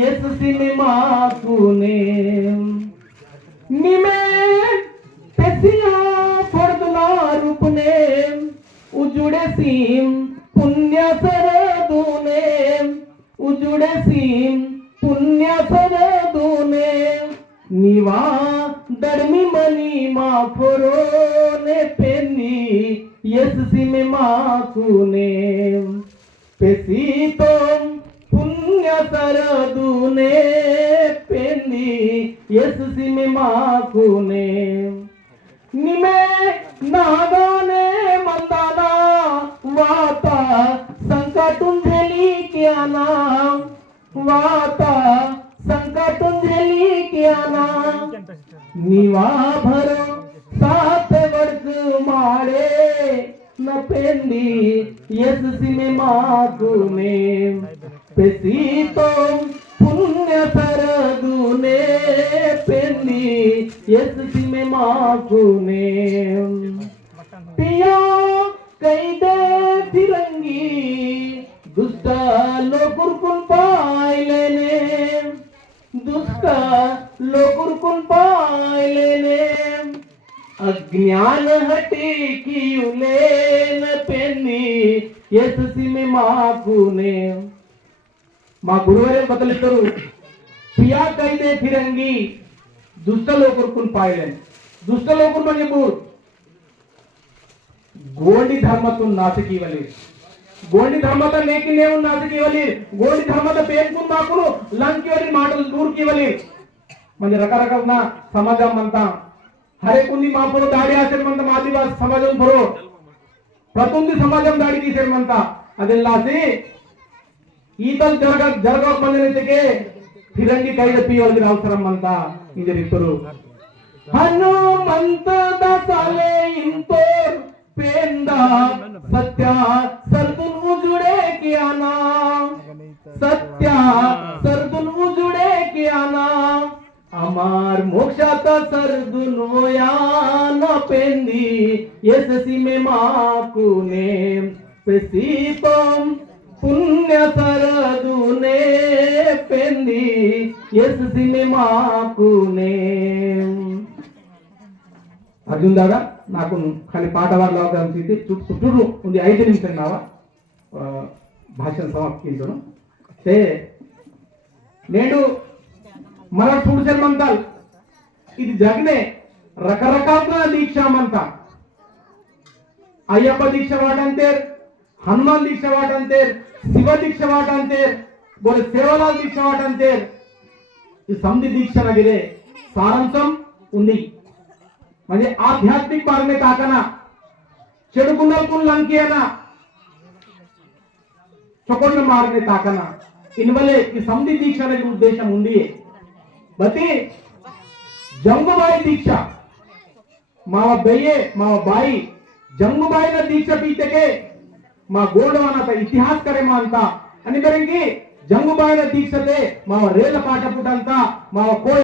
yes cinema कुने निमे पेसिया फर्दला रूपने उजुड़े SIM पुण्य सरदूने उजुड़े SIM पुण्य सरदूने निवा दर्मी मनी माफरोने पेनी यस सिनेमा कुने पेसीतो पुण्य सरदूने पेनी यस सिनेमा कुने निमे नागाने मंदाना वाता संकटून झेली कियाना वाता संकटून झेली कियाना निवा भरो 7 वर्ष माळे न पेंदी यस सिनेमा कुने पेसीतो पुण्य सरदूने पेंदी यस सिनेमा कुने पिया कैदे फिरंगी दुष्ट लोकुरकुन पायलेने दुष्ट लोकुरकुन पायलेने अज्ञान हटे कियुलेन पेन्नी यस सिनेमा कुने మా గురువరే బదలిస్తారు పియా కైదే ఫిరంగి దుష్ట లోకుర్కున్ పాయలేన్ దుష్ట లోకుర్ म्हणजे बोल गोंडी धर्मातून नाचकीवली गोंडी धर्मात नेकी नेऊन नाचकीवली गोंडी धर्मात पेनकून माकून लंकीवरी माटल दूर कीवली म्हणजे रकरकना समाजा म्हणता हरे कुंदी मापरो दाडी असेल म्हणता आदिवासी समाजून भरो प्रतुंदी समाजम दाडी తీసేर म्हणता ಅದೆಲ್ಲಾಸಿ ఈతల్ జరగక మందికి ఫిరంగి కైద పియోల్కి అవసరం అంతా ఇంజరిస్తారు హనుమంత దసాలే ఇంతోర్ पेंदा सत्या सरदून उजुड़े कियाना सत्या सरदून उजुड़े कियाना अमार मोक्षात सरदून वयाना पेंदी यस सिनेमा कुने पेसीतोम पुण्य सरदूने पेंदी यस सिनेमा कुने अर्जुन दादा నాకు ఖాళీ పాట పాడలో అవకాశం చుట్టూ ఉంది 5 నిమిషాలు నావా భాషణ సమాప్తించను తే నేడు మన చూడసమంతాల్ ఇది జగనే రకరకాల దీక్ష మంత అయ్యప్ప దీక్ష వాటంతే హనుమాన్ దీక్ష వాటంతే శివ దీక్ష వాటంతే बोले సేవలాల్ దీక్ష వాటంతే ఈ సంధి దీక్ష నగిరే సారాంశం ఉంది म्हणजे आध्यात्मिक मार्ग ताकना చెడుకున్నకున్ లంకియనా చొకొన్న మార్గ తాకనా ఇన్వలే ఈ సంధి దీక్ష అనే ఉద్దేశం ఉంది బతి జంగుబాయి దీక్ష మావ బయ్యే మావ బాయి జంగుబాయిన దీక్ష పీతకే మా గోడవనత ఇతిహాಸ करे मानता आणि बरंगी जंगुबाईನ दीक्षते माव रेल पाठपुटंता माव